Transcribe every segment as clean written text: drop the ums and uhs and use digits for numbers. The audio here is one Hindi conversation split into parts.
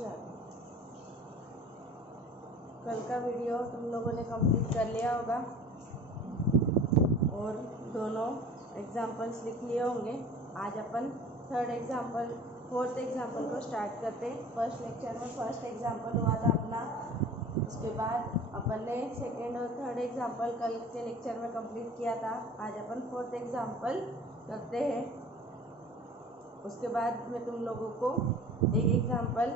चलो, कल का वीडियो तुम लोगों ने कंप्लीट कर लिया होगा और दोनों एग्जाम्पल्स लिख लिए होंगे। आज अपन फोर्थ एग्जाम्पल को स्टार्ट करते हैं। फर्स्ट लेक्चर में फर्स्ट एग्जाम्पल हुआ था अपना, उसके बाद अपन ने सेकेंड और थर्ड एग्जाम्पल कल के लेक्चर में कंप्लीट किया था। आज अपन फोर्थ एग्जाम्पल करते हैं। उसके बाद मैं तुम लोगों को एक एग्जाम्पल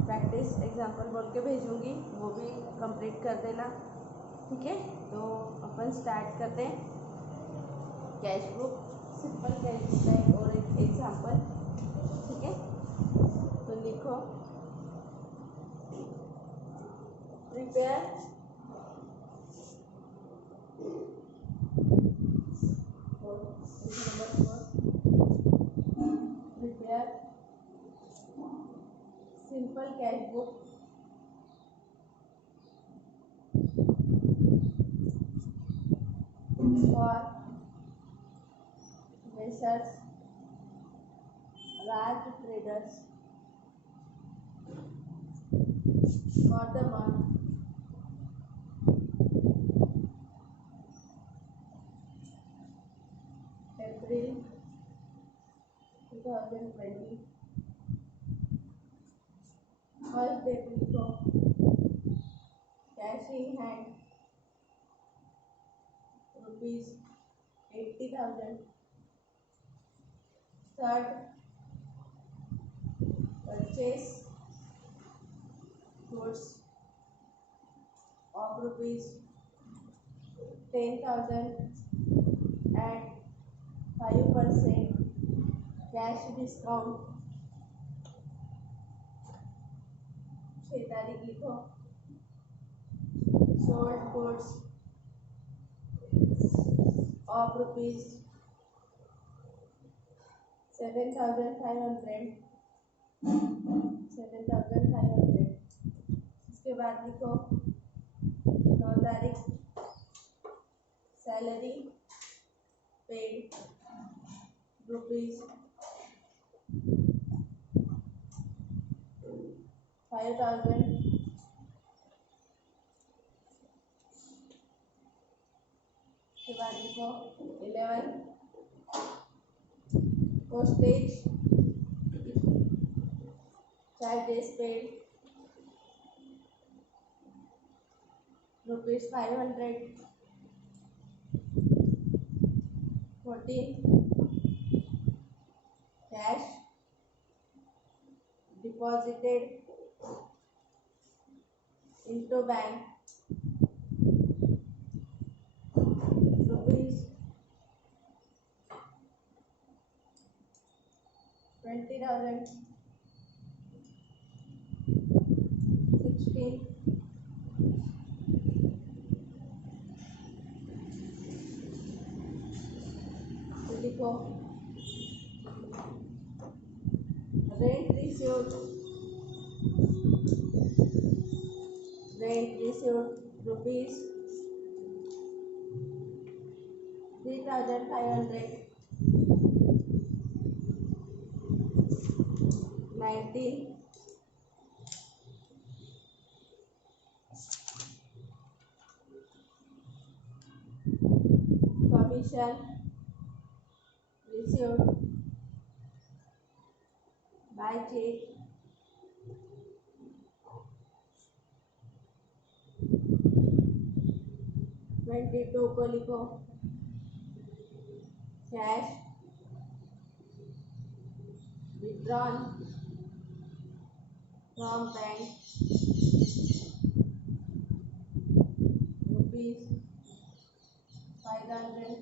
प्रैक्टिस एग्जाम्पल बोल के भेजूँगी, वो भी कंप्लीट कर देना, ठीक है। तो अपन स्टार्ट करते हैं। Cash book, simple cash book का एक और एक एग्जाम्पल, ठीक है। तो लिखो, prepare simple cash book for Messrs. Raj Traders for the month April 2020. First day को cash in hand ₹80,000. Third, purchase goods of ₹10,000 at 5% cash discount. 6 तारीख लिखो, sold goods of ₹7,500. इसके बाद लिखो 9 तारीख, सैलरी पेड ₹5,000. इसके बाद लिखो 11 postage charges paid ₹500. 14 cash deposited into bank ₹20,000. 16 लिखो rent received ₹3,500. 19 commission received by check. 22 को लिखो कैश withdrawn from bank ₹5,000.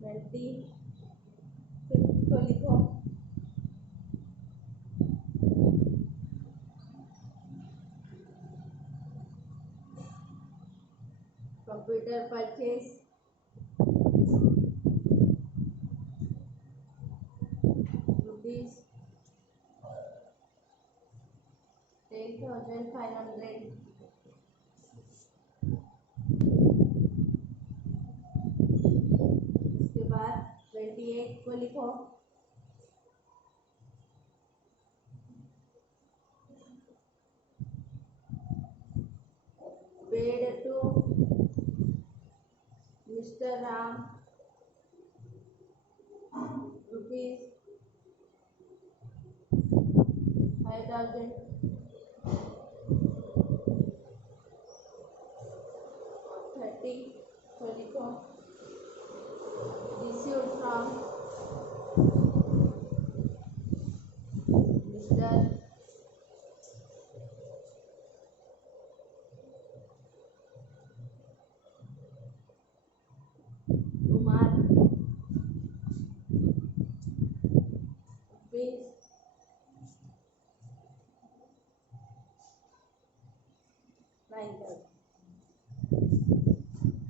25 को लिखो कंप्यूटर परचेज ₹10,500. इसके बाद 28 को लिखो paid to mister Ram rupees 5,000 30 24 received from Mr. Kumar rupees 9,000।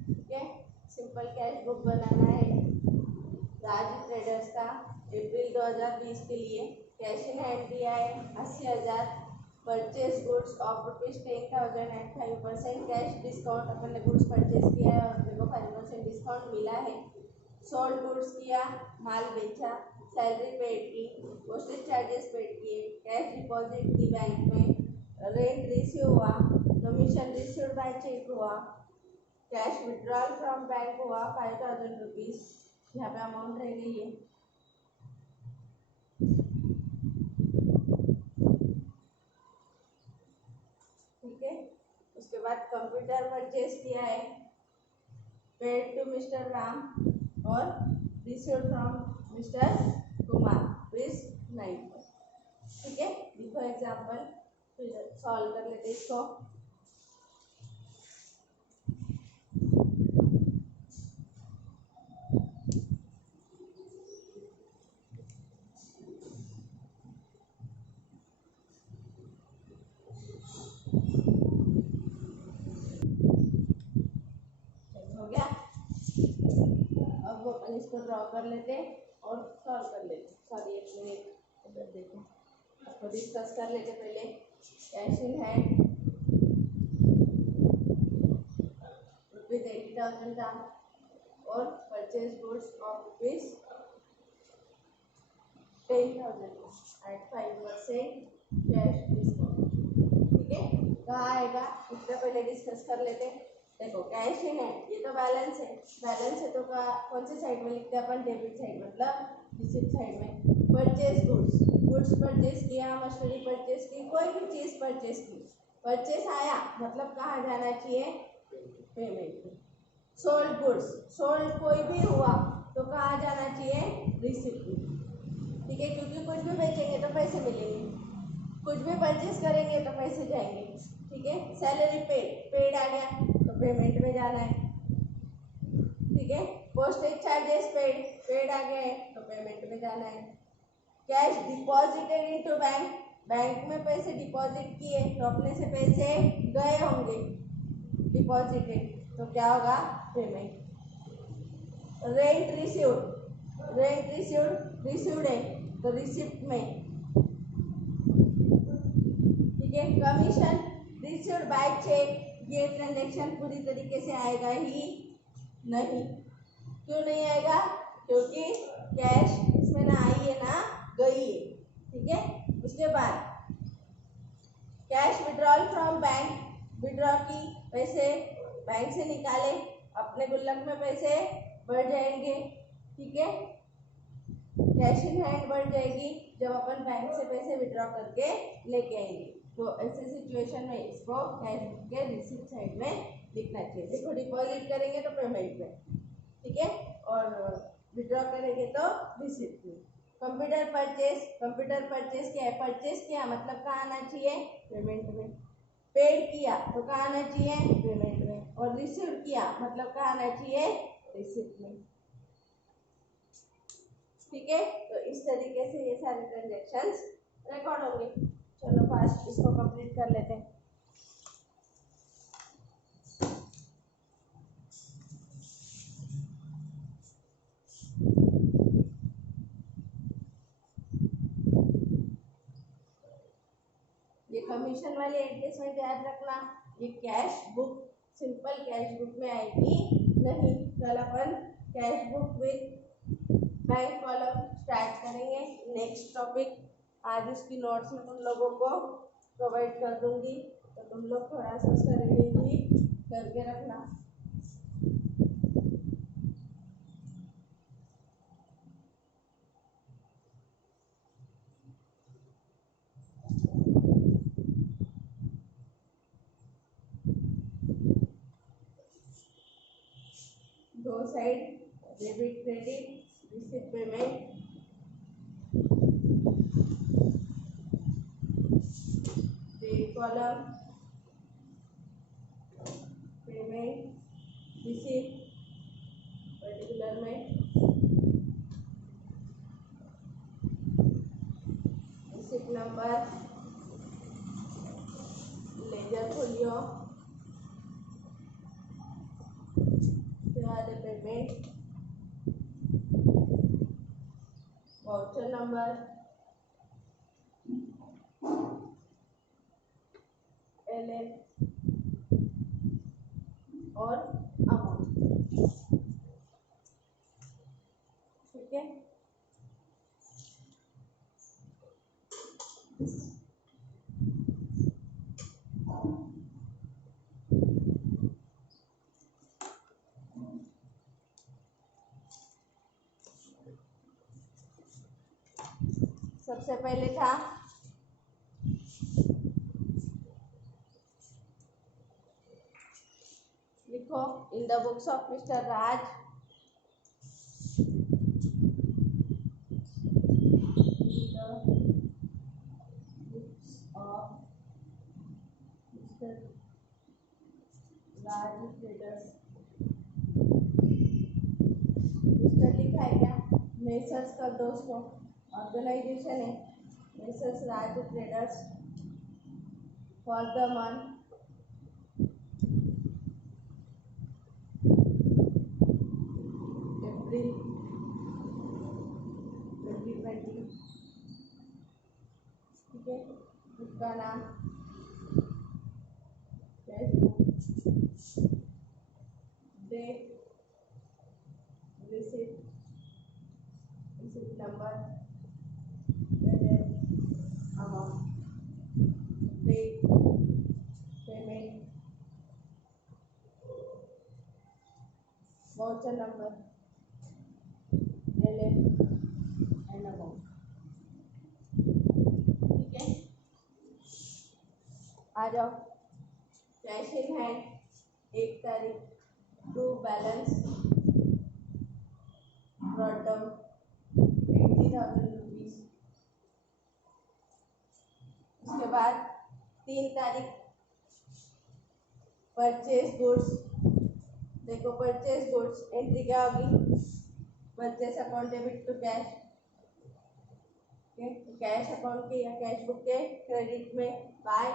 ठीक है, सिंपल कैश बुक बनाना है राज ट्रेडर्स का। अप्रैल 2020 के लिए कैश इन हैंड दिया है 80,000। Purchase goods of ₹10,000 at 5% cash discount. अपन ने गुड्स परचेज किया है और अपने को 5% डिस्काउंट मिला है। सोल्ड गुड्स किया, माल बेचा, सैलरी पेड की, पोस्टेज चार्जेस पेड किए, कैश डिपॉजिट दी बैंक में, रेंट रिसीव हुआ, कमीशन रिसीव्ड बाय चेक हुआ, कैश विड्रॉल फ्रॉम बैंक हुआ 5,000 रुपीज। यहाँ पे अमाउंट रह गई है। ठीक है, उसके बाद कंप्यूटर परचेज किया है पेड टू मिस्टर राम और received from mister Kumar rupees 9। ठीक है, लिखो एग्जाम्पल, फिर सॉल्व कर लेते इसको। हो गया, अब अपन इसको ड्रॉ कर लेते और सॉल्व कर लेते। सॉरी, एक मिनट इधर देखो, इसको डिस्कस कर लेते पहले। कैश इन हैंड ₹80,000 था और purchase goods of ₹10,000 at 5% cash discount. ठीक है, कहाँ आएगा इसका पहले डिस्कस कर लेते। देखो, कैश इन हैंड ये तो बैलेंस है। बैलेंस है तो कौन सी साइड में लिखते हैं अपन? डेबिट साइड, मतलब रिसिप्ट साइड में। परचेज गुड्स, गुड्स परचेज किया, मशीनरी परचेज की, कोई भी चीज़ परचेज की, परचेज आया मतलब कहाँ जाना चाहिए? पेमेंट में। सोल्ड गुड्स, सोल्ड कोई भी हुआ तो कहाँ जाना चाहिए? रिसिप्ट में। ठीक है, क्योंकि कुछ भी बेचेंगे तो पैसे मिलेंगे, कुछ भी परचेज करेंगे तो पैसे जाएंगे। ठीक है, सैलरी पेड आ गया तो पेमेंट में जाना है। ठीक है, पोस्टेज चार्जेस पेड आ गया है तो पेमेंट में जाना है। Cash deposited into bank, bank में पैसे डिपॉजिट किए तो अपने से पैसे गए होंगे, डिपॉजिटेड तो क्या होगा? Payment. Rent received, rent received है तो रिसिप्ट में। ठीक है, कमीशन रिसीव्ड बाय चेक, ये ट्रांजेक्शन पूरी तरीके से आएगा ही नहीं। क्यों नहीं आएगा? क्योंकि कैश इसमें ना आई है ना गई है। ठीक है, उसके बाद cash withdrawal from bank, withdraw की, पैसे बैंक से निकाले, अपने गुल्लक में पैसे बढ़ जाएंगे। ठीक है, कैश इन हैंड बढ़ जाएगी जब अपन बैंक से पैसे विड्रॉ करके लेके आएंगे। तो ऐसे सिचुएशन में इसको कैश बुक के रिसिप्ट साइड में लिखना चाहिए। देखो, डिपॉजिट करेंगे तो पेमेंट में, ठीक है, और विड्रॉ करेंगे तो रिसिप्ट में। कंप्यूटर परचेज किया है, परचेज किया मतलब कहाँ आना चाहिए? पेमेंट में। पेड किया तो कहाँ आना चाहिए? पेमेंट में। और रिसीव किया मतलब कहाँ आना चाहिए? रिसिप्ट में। ठीक है, तो इस तरीके से ये सारे ट्रांजेक्शन्स रिकॉर्ड होंगे। चलो फास्ट इसको कंप्लीट कर लेते हैं। ये कमीशन वाली एडजस्टमेंट याद रखना, ये cash book, simple cash book में आएगी नहीं। कल अपन cash book with bank column start करेंगे, नेक्स्ट टॉपिक। आज उसकी नोट्स में तुम लोगों को प्रोवाइड कर दूंगी, तो तुम लोग थोड़ा सा उसका रिवीजन भी करके रखना। दो side debit credit receipt payment, debit column payment receipt particular में receipt number ledger folio payment voucher number LL और अमाउंट। ठीक है, सबसे पहले था लिखो in the books of mister Raj Raj traders. Mister लिखा है क्या? मेसर्स का दोस्तों ऑर्गेनाइजेशन है messrs Raj traders for the month April 2020। ठीक है, उसका नाम date receipt number amount date payment voucher number LL and amount. ठीक है, आ जाओ। कैश इन हैंड 1 तारीख to balance brought down 80,000 rupees. उसके बाद 3 तारीख परचेज गुड्स। देखो परचेज गुड्स एंट्री क्या होगी? Purchase account debit to cash. Cash account के या कैश बुक के क्रेडिट में बाय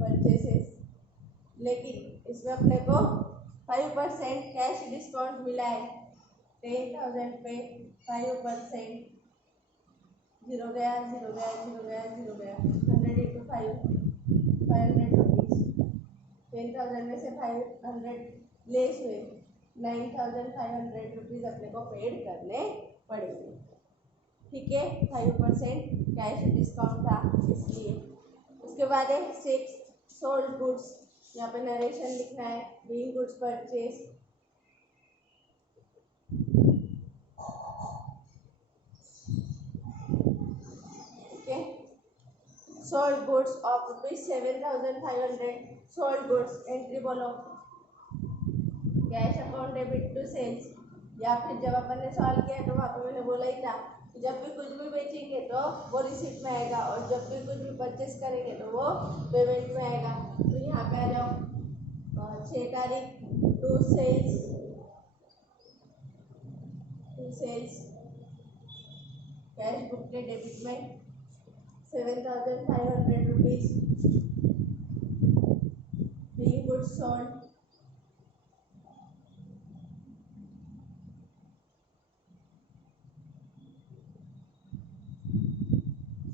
परचेसेस। लेकिन इसमें अपने को 5% कैश डिस्काउंट मिला है। 10,000 पे 5%, 0 गया 0 गया 0 गया 0 गया 100 into 5 500 रुपीज़। 10,000 में से 500 लेस हुए 9,500 रुपीज़ अपने को पेड करने पड़ेंगे। ठीक है, 5% कैश डिस्काउंट था इसलिए। उसके बाद है 6 सोल्ड गुड्स। यहाँ पे नरेशन लिखना है being goods purchase. Sold goods of ₹7,500। Sold goods entry बोलो cash account debit to sales. या फिर जब अपन ने सॉल्व किया तो वहाँ पे मैंने बोला ही था जब भी कुछ भी बेचेंगे तो वो रिसीट में आएगा और जब भी कुछ भी परचेस करेंगे तो वो पेमेंट में आएगा। तो यहाँ पे आ जाओ 6 तारीख टू सेल्स कैश बुक के डेबिट में 7,500 रुपीज़ बीइंग गुड्स सोल्ड।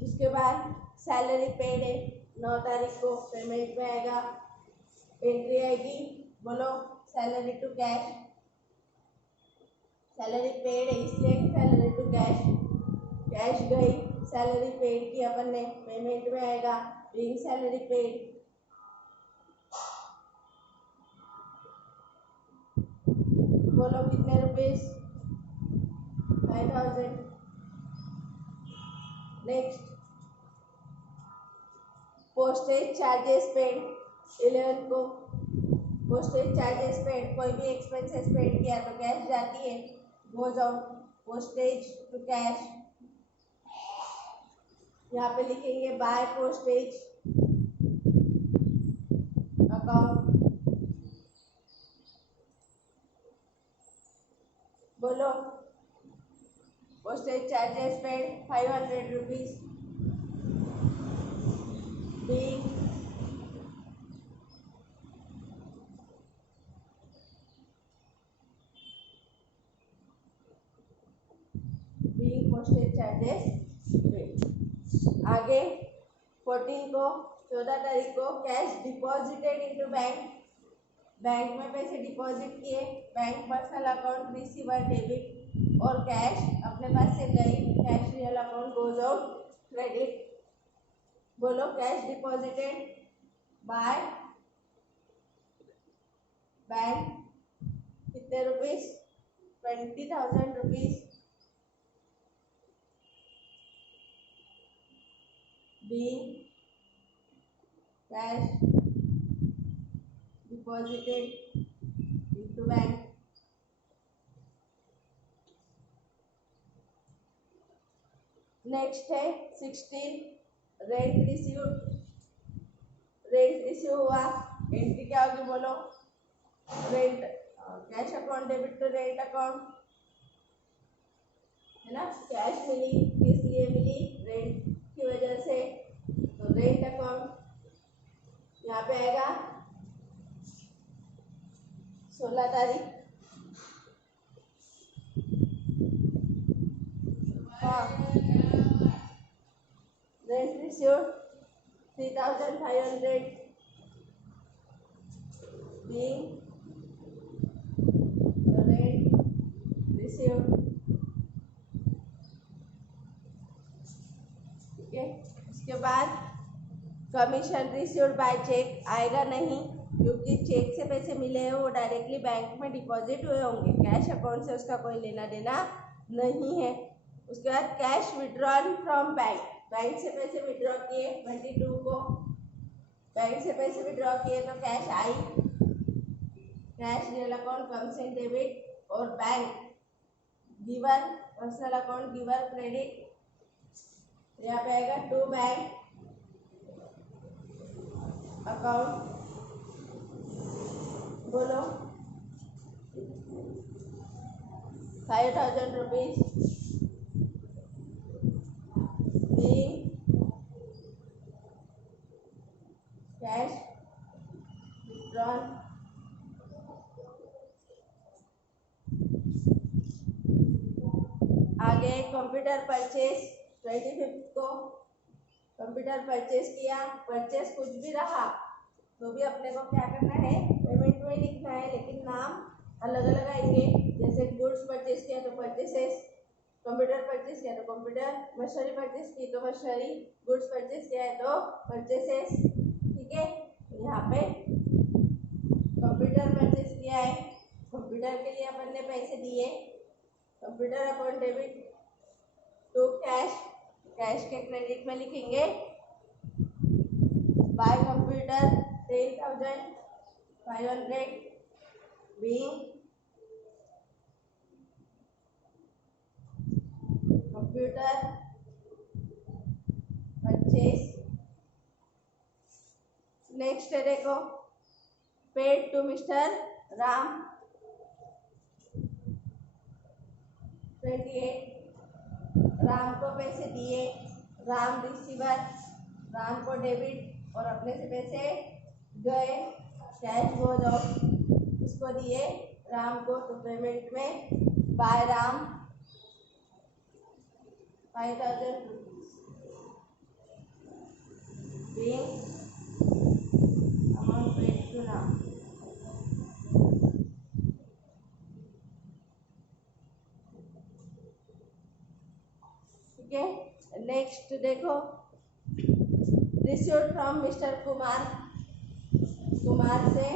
उसके बाद सैलरी पेड है 9 तारीख को पेमेंट में आएगा। एंट्री आएगी बोलो salary to cash. Salary paid है इसलिए सैलरी टू कैश। कैश गई सैलरी पेड की अपन ने पेमेंट में आएगा बीइंग सैलरी पेड। बोलो कितने rupees? 5000। Next, postage charges paid 11 को। पोस्टेज चार्जेस पेड, कोई भी एक्सपेंसेस पेड किया तो कैश जाती है, goes out postage to cash. यहाँ पे लिखेंगे बाय पोस्टेज अकाउंट। बोलो postage charges paid 500 rupees being postage charges paid। आगे 14 को, 14 तारीख को cash deposited into bank, bank में पैसे डिपॉजिट किए, bank personal account receiver debit, और कैश अपने पास से गई, cash real account goes out credit. बोलो कैश डिपॉजिटेड बाय बैंक कितने rupees? 20,000 rupees being cash deposited into bank। Next है 16, रेंट रिसीव। रेंट रिसीव हुआ, एंट्री क्या होगी बोलो? Rent, cash account debit to rent account, है ना। कैश मिली, किस लिए मिली? रेंट की वजह से, तो रेंट अकाउंट यहाँ पे आएगा 16 तारीख। हाँ, rent received 3,500 being the rent received। ठीक है, उसके बाद कमीशन रिसीव्ड बाय चेक आएगा नहीं, क्योंकि चेक से पैसे मिले हैं वो डायरेक्टली बैंक में डिपॉजिट हुए होंगे, कैश अकाउंट से उसका कोई लेना देना नहीं है। उसके बाद cash withdrawn from bank, bank से पैसे विड्रॉ किए 22 को, बैंक से पैसे विड्रॉ किए तो कैश आई, cash real account comes in debit, और bank giver personal account giver credit, यहाँ पे आएगा टू बैंक अकाउंट। बोलो 5,000 रुपीज कैश विड्रॉन। आगे कंप्यूटर परचेज 25 को कंप्यूटर परचेज किया, परचेज कुछ भी रहा तो भी अपने को क्या करना है? पेमेंट में लिखना है, लेकिन नाम अलग अलग आएंगे। जैसे गुड्स परचेज किया तो परचेसेस, कंप्यूटर परचेज किया तो कंप्यूटर, मशीनरी परचेज की तो मशीनरी, गुड्स परचेज किया है तो परचेसेस। ठीक है, यहाँ पे कंप्यूटर परचेज किया है, कंप्यूटर के लिए अपन ने पैसे दिए, computer account debit to cash, cash के क्रेडिट में लिखेंगे by computer 10,500 being computer purchase. Next है देखो, paid to mister Ram 28, Ram को पैसे दिए, राम रिसीवर, राम को डेबिट और अपने से पैसे गए, कैश गोज आउट, इसको दिए राम को, तो पेमेंट में by Ram 5,000 being amount paid to Ram. ठीक है, नेक्स्ट देखो, received from mister Kumar, Kumar से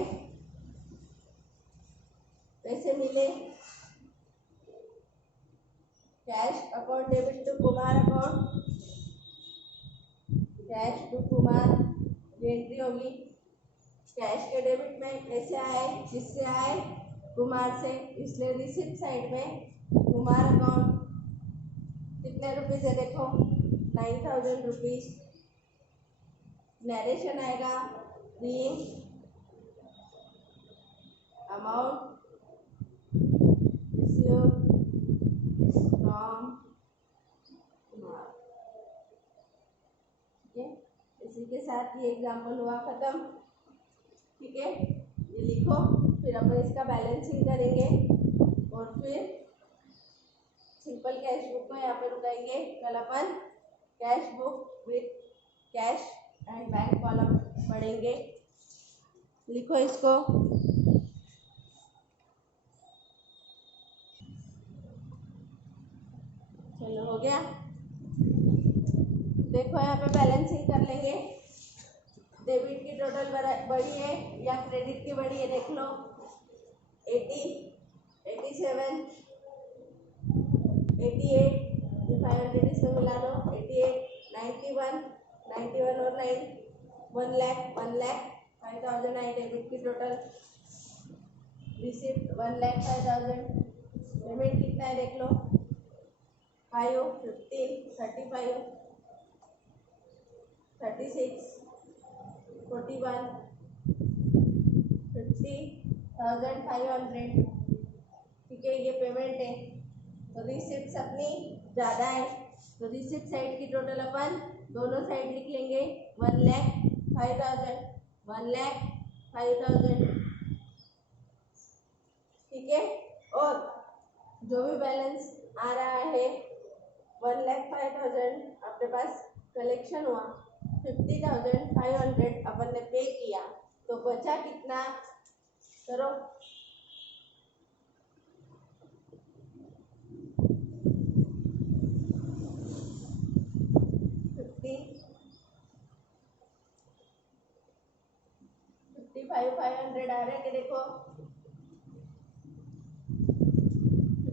पैसे मिले cash account debit to Kumar account, cash to Kumar, ये एंट्री होगी। कैश के डेबिट में कैसे आए, किससे आए, कुमार से, इसलिए रिसिप्ट साइड में कुमार अकाउंट। कितने रुपीज है देखो, 9000 रुपीज। नरेशन आएगा, being amount received from Kumar. ठीक है, इसी के साथ ये एग्जाम्पल हुआ खत्म। ठीक है, ये लिखो, फिर अपन इसका बैलेंसिंग करेंगे और फिर सिंपल कैश बुक को यहाँ पे रुकाएंगे। कल अपन cash book with cash and bank column पढ़ेंगे। लिखो इसको। चलो हो गया। देखो यहाँ पे बैलेंसिंग कर लेंगे। डेबिट की टोटल बड़ी है या क्रेडिट की बड़ी है, देख लो। 80, 87, 88, 500 इसमें मिला लो, 88, 91, 91 और 9, 1 लाख, 1,05,000 आई डेबिट की टोटल। रिसिप्ट 1,05,000। पेमेंट कितना है देख लो, 5, 15, 35, 36, 41, 50,500। ठीक है, ये पेमेंट है। तो रिसिप्ट अपनी ज़्यादा है, तो रिसिप्ट साइड की टोटल अपन दोनों साइड लिख लेंगे। 1,05,000, 1,05,000। ठीक है, और जो भी बैलेंस आ रहा है 1,05,000 अपने पास कलेक्शन हुआ, 50,500 अपन ने पे किया, तो बचा कितना करो, 55,500 आ रहा है कि देखो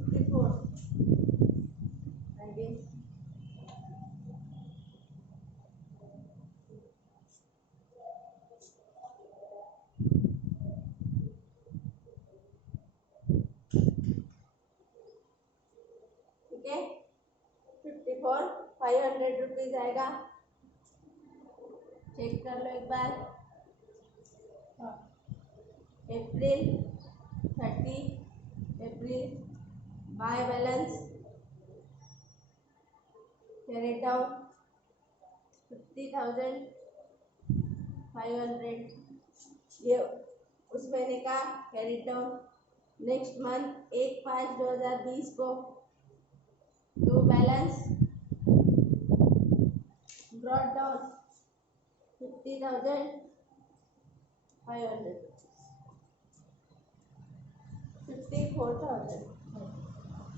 54, ठीक है। 54,500 रुपीज आएगा। चेक कर लो एक बार। अप्रैल 30 अप्रैल बाय बैलेंस कैरेट डाउन 50,500, ये उस महीने का कैरेट डाउन। नेक्स्ट मंथ 1/5/2020 को तो बैलेंस ब्रॉट डाउन 50,500, 54,000,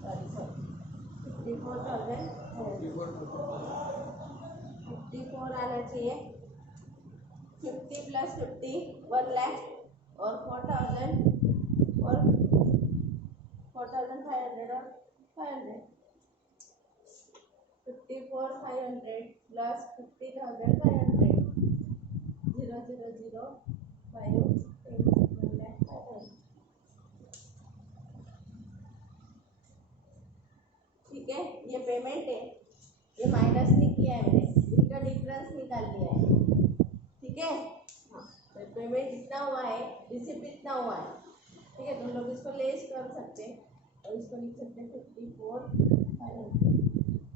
सॉरी 54,000, 54 आना चाहिए। 50 + 50 1 लाख और 4,000 और 4,500 और 500। 54,500 + 50,500, 0,005 1 लाख 5,000। ठीक है, ये पेमेंट है, ये माइनस नहीं किया है मैंने, इसका डिफरेंस निकाल लिया है। ठीक है, हाँ, तो पेमेंट इतना हुआ है, रिसिप्ट इतना हुआ है। ठीक है, तुम लोग इसको लेस कर सकते हैं और इसको लिख सकते हैं 54,500।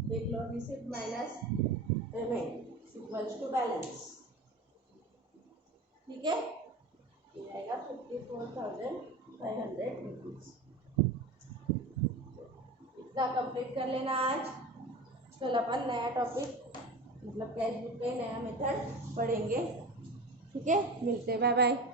देख लो, receipt minus payment equals to balance. ठीक है, ये आएगा 54,500 रुपीज। इतना कंप्लीट कर लेना आज। कल अपन नया टॉपिक मतलब कैश बुक पे नया मेथड पढ़ेंगे। ठीक है, मिलते, बाय बाय।